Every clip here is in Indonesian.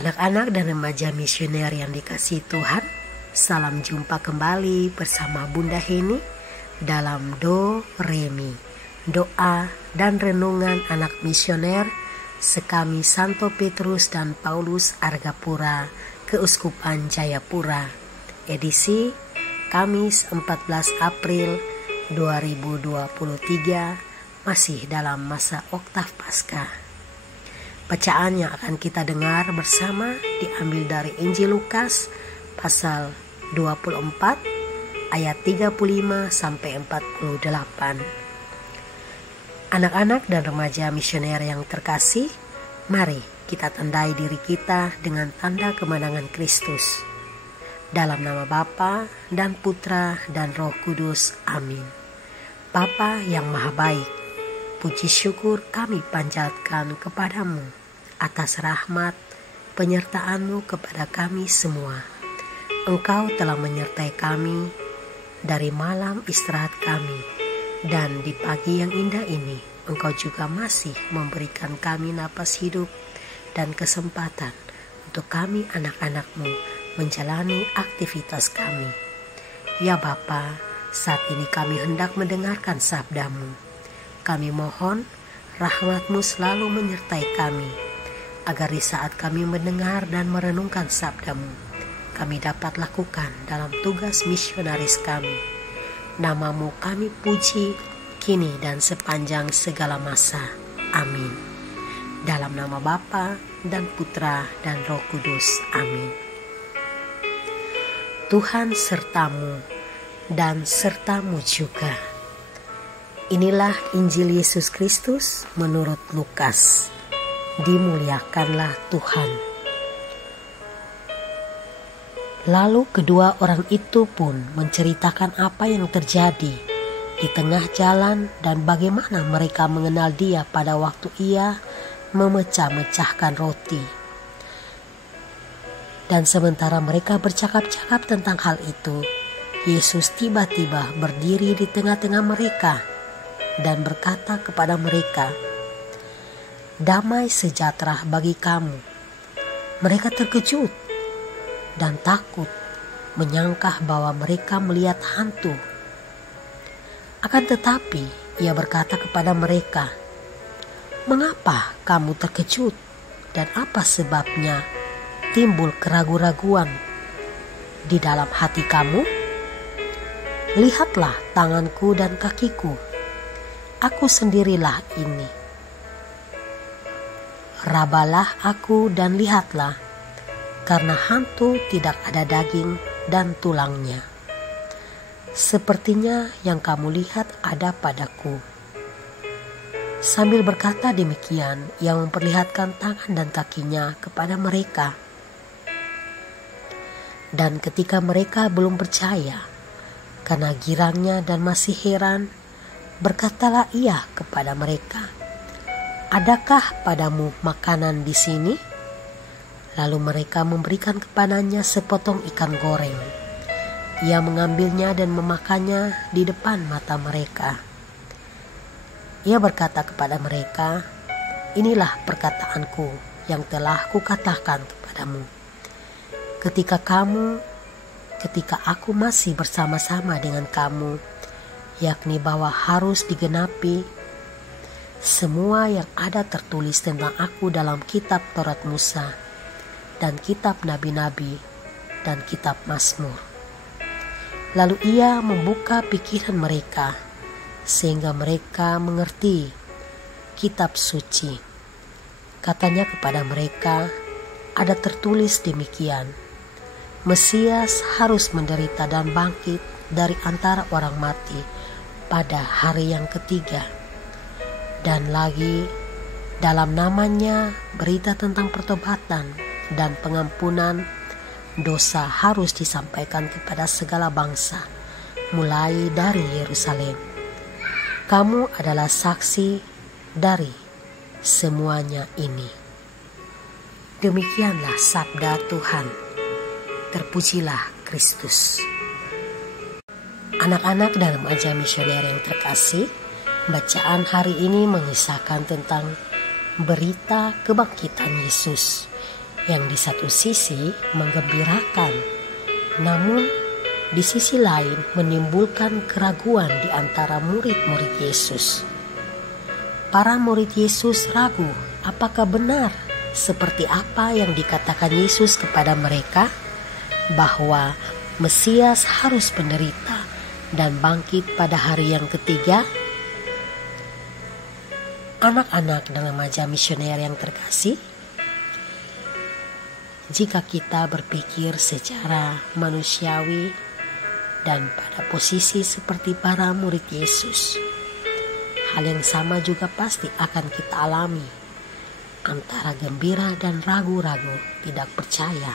Anak-anak dan remaja misioner yang dikasihi Tuhan, salam jumpa kembali bersama Bunda Heni dalam Do Re Mi, doa dan renungan anak misioner sekami Santo Petrus dan Paulus Argapura, Keuskupan Jayapura, edisi Kamis 14 April 2023, masih dalam masa Oktav Paskah. Bacaan yang akan kita dengar bersama diambil dari Injil Lukas pasal 24 ayat 35 sampai 48. Anak-anak dan remaja misioner yang terkasih, mari kita tandai diri kita dengan tanda kemenangan Kristus. Dalam nama Bapa dan Putra dan Roh Kudus. Amin. Bapa yang Maha Baik, puji syukur kami panjatkan kepadamu atas rahmat penyertaan-Mu kepada kami semua. Engkau telah menyertai kami dari malam istirahat kami, dan di pagi yang indah ini Engkau juga masih memberikan kami napas hidup dan kesempatan untuk kami anak-anak-Mu menjalani aktivitas kami. Ya Bapa, saat ini kami hendak mendengarkan sabda-Mu. Kami mohon rahmat-Mu selalu menyertai kami, agar di saat kami mendengar dan merenungkan sabda-Mu, kami dapat lakukan dalam tugas misionaris kami. Nama-Mu kami puji kini dan sepanjang segala masa. Amin. Dalam nama Bapa dan Putra dan Roh Kudus. Amin. Tuhan sertamu dan sertamu juga. Inilah Injil Yesus Kristus menurut Lukas. Dimuliakanlah Tuhan. Lalu kedua orang itu pun menceritakan apa yang terjadi di tengah jalan dan bagaimana mereka mengenal Dia pada waktu Ia memecah-mecahkan roti. Dan sementara mereka bercakap-cakap tentang hal itu, Yesus tiba-tiba berdiri di tengah-tengah mereka dan berkata kepada mereka, "Damai sejahtera bagi kamu." Mereka terkejut dan takut, menyangka bahwa mereka melihat hantu. Akan tetapi Ia berkata kepada mereka, "Mengapa kamu terkejut dan apa sebabnya timbul keraguan-raguan di dalam hati kamu? Lihatlah tanganku dan kakiku, aku sendirilah ini. Rabalah aku dan lihatlah, karena hantu tidak ada daging dan tulangnya, sepertinya yang kamu lihat ada padaku." Sambil berkata demikian, Ia memperlihatkan tangan dan kakinya kepada mereka. Dan ketika mereka belum percaya, karena girangnya dan masih heran, berkatalah Ia kepada mereka, "Adakah padamu makanan di sini?" Lalu mereka memberikan kepadanya sepotong ikan goreng. Ia mengambilnya dan memakannya di depan mata mereka. Ia berkata kepada mereka, "Inilah perkataanku yang telah kukatakan kepadamu. Ketika aku masih bersama-sama dengan kamu, yakni bahwa harus digenapi semua yang ada tertulis tentang aku dalam kitab Taurat Musa dan kitab Nabi-Nabi dan kitab Mazmur." Lalu Ia membuka pikiran mereka sehingga mereka mengerti kitab suci. Katanya kepada mereka, ada tertulis demikian, Mesias harus menderita dan bangkit dari antara orang mati pada hari yang ketiga. Dan lagi, dalam namanya berita tentang pertobatan dan pengampunan dosa harus disampaikan kepada segala bangsa, mulai dari Yerusalem. Kamu adalah saksi dari semuanya ini. Demikianlah sabda Tuhan. Terpujilah Kristus. Anak-anak dan remaja misioner yang terkasih, bacaan hari ini mengisahkan tentang berita kebangkitan Yesus yang di satu sisi menggembirakan, namun di sisi lain menimbulkan keraguan di antara murid-murid Yesus. Para murid Yesus ragu apakah benar seperti apa yang dikatakan Yesus kepada mereka, bahwa Mesias harus menderita dan bangkit pada hari yang ketiga. Anak-anak dan remaja misioner yang terkasih, jika kita berpikir secara manusiawi dan pada posisi seperti para murid Yesus, hal yang sama juga pasti akan kita alami, antara gembira dan ragu-ragu, tidak percaya.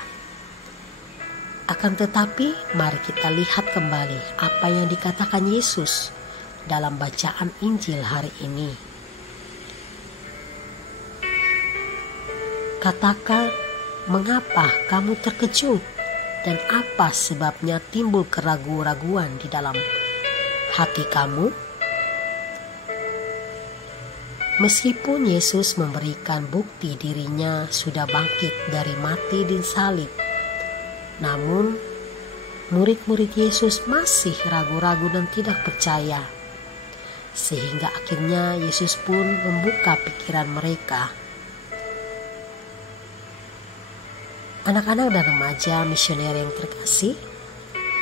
Akan tetapi, mari kita lihat kembali apa yang dikatakan Yesus dalam bacaan Injil hari ini. Katakan, mengapa kamu terkejut dan apa sebabnya timbul keraguan-raguan di dalam hati kamu? Meskipun Yesus memberikan bukti dirinya sudah bangkit dari mati di salib, namun murid-murid Yesus masih ragu-ragu dan tidak percaya. Sehingga akhirnya Yesus pun membuka pikiran mereka. Anak-anak dan remaja misioner yang terkasih,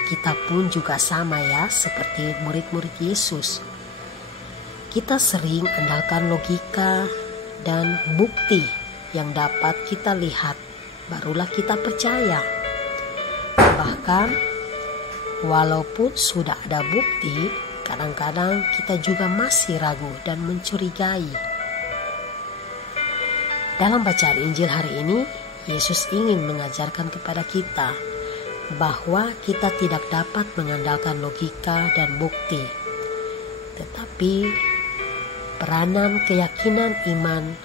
kita pun juga sama ya seperti murid-murid Yesus. Kita sering andalkan logika dan bukti yang dapat kita lihat, barulah kita percaya. Bahkan walaupun sudah ada bukti, kadang-kadang kita juga masih ragu dan mencurigai. Dalam bacaan Injil hari ini, Yesus ingin mengajarkan kepada kita bahwa kita tidak dapat mengandalkan logika dan bukti, tetapi peranan keyakinan iman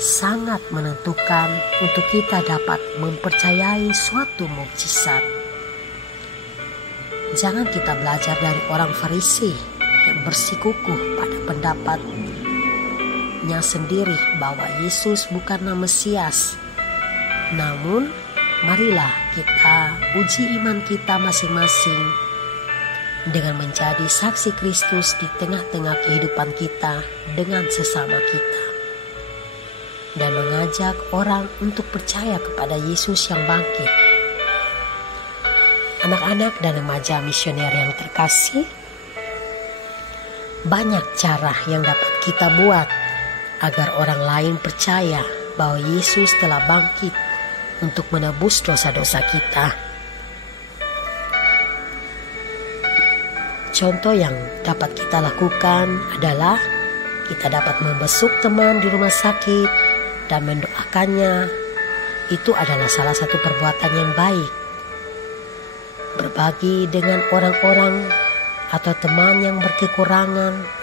sangat menentukan untuk kita dapat mempercayai suatu mukjizat. Jangan kita belajar dari orang Farisi yang bersikukuh pada pendapatnya sendiri bahwa Yesus bukanlah Mesias. Namun, marilah kita uji iman kita masing-masing dengan menjadi saksi Kristus di tengah-tengah kehidupan kita dengan sesama kita, dan mengajak orang untuk percaya kepada Yesus yang bangkit. Anak-anak dan remaja misioner yang terkasih, banyak cara yang dapat kita buat agar orang lain percaya bahwa Yesus telah bangkit untuk menebus dosa-dosa kita. Contoh yang dapat kita lakukan adalah kita dapat membesuk teman di rumah sakit dan mendoakannya. Itu adalah salah satu perbuatan yang baik. Berbagi dengan orang-orang atau teman yang berkekurangan.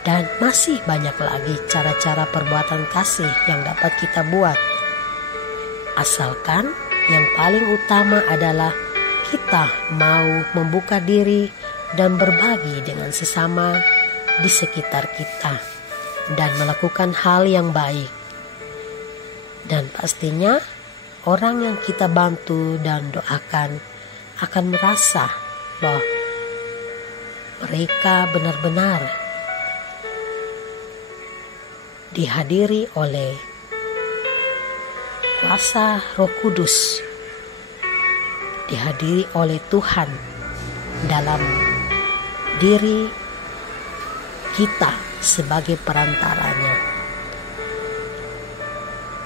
Dan masih banyak lagi cara-cara perbuatan kasih yang dapat kita buat. Asalkan yang paling utama adalah kita mau membuka diri dan berbagi dengan sesama di sekitar kita dan melakukan hal yang baik. Dan pastinya orang yang kita bantu dan doakan akan merasa bahwa mereka benar-benar dihadiri oleh kuasa Roh Kudus, dihadiri oleh Tuhan dalam diri kita sebagai perantaranya.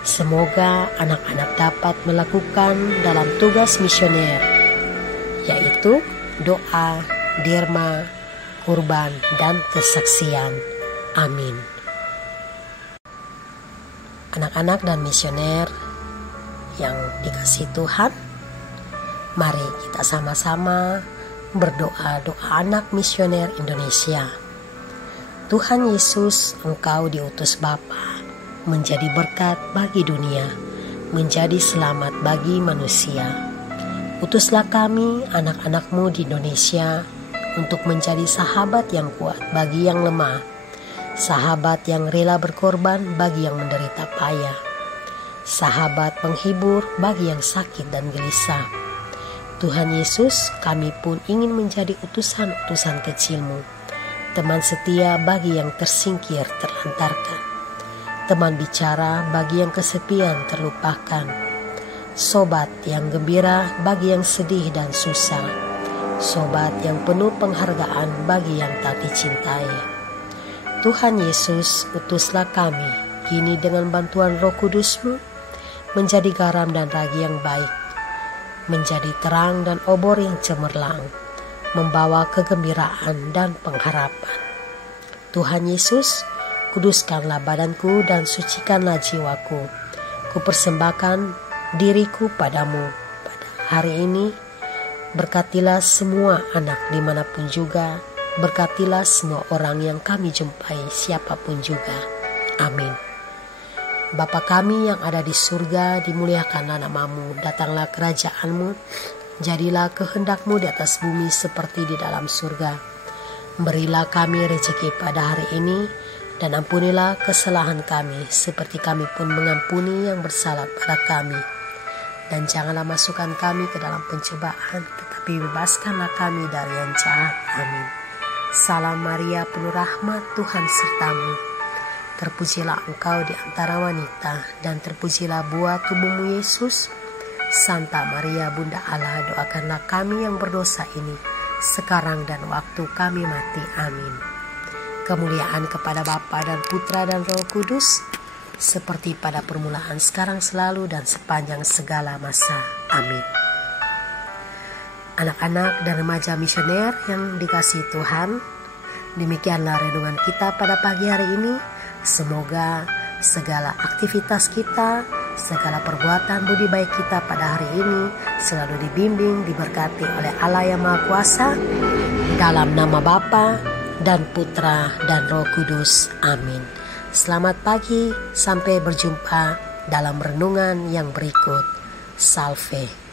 Semoga anak-anak dapat melakukan dalam tugas misioner, yaitu doa, derma, kurban, dan kesaksian. Amin. Anak-anak dan misioner yang dikasihi Tuhan, mari kita sama-sama berdoa doa anak misioner Indonesia. Tuhan Yesus, Engkau diutus Bapa menjadi berkat bagi dunia, menjadi selamat bagi manusia. Utuslah kami, anak-anak-Mu di Indonesia, untuk menjadi sahabat yang kuat bagi yang lemah, sahabat yang rela berkorban bagi yang menderita payah, sahabat penghibur bagi yang sakit dan gelisah. Tuhan Yesus, kami pun ingin menjadi utusan-utusan kecil-Mu, teman setia bagi yang tersingkir terlantarkan, teman bicara bagi yang kesepian terlupakan, sobat yang gembira bagi yang sedih dan susah, sobat yang penuh penghargaan bagi yang tak dicintai. Tuhan Yesus, utuslah kami kini dengan bantuan Roh Kudus-Mu menjadi garam dan ragi yang baik, menjadi terang dan obor yang cemerlang, membawa kegembiraan dan pengharapan. Tuhan Yesus, kuduskanlah badanku dan sucikanlah jiwaku. Kupersembahkan diriku padamu pada hari ini. Berkatilah semua anak dimanapun juga. Berkatilah semua orang yang kami jumpai, siapapun juga. Amin. Bapa kami yang ada di surga, dimuliakanlah nama-Mu, datanglah kerajaan-Mu, jadilah kehendak-Mu di atas bumi seperti di dalam surga. Berilah kami rezeki pada hari ini, dan ampunilah kesalahan kami, seperti kami pun mengampuni yang bersalah pada kami. Dan janganlah masukkan kami ke dalam pencobaan, tetapi bebaskanlah kami dari yang jahat. Amin. Salam Maria, penuh rahmat, Tuhan serta-Mu. Terpujilah Engkau di antara wanita, dan terpujilah buah tubuh-Mu Yesus. Santa Maria, Bunda Allah, doakanlah kami yang berdosa ini, sekarang dan waktu kami mati. Amin. Kemuliaan kepada Bapa dan Putra dan Roh Kudus, seperti pada permulaan, sekarang, selalu, dan sepanjang segala masa. Amin. Anak-anak dan remaja misioner yang dikasihi Tuhan, demikianlah renungan kita pada pagi hari ini. Semoga segala aktivitas kita, segala perbuatan budi baik kita pada hari ini selalu dibimbing, diberkati oleh Allah yang Maha Kuasa, dalam nama Bapa dan Putra dan Roh Kudus. Amin. Selamat pagi, sampai berjumpa dalam renungan yang berikut. Salve.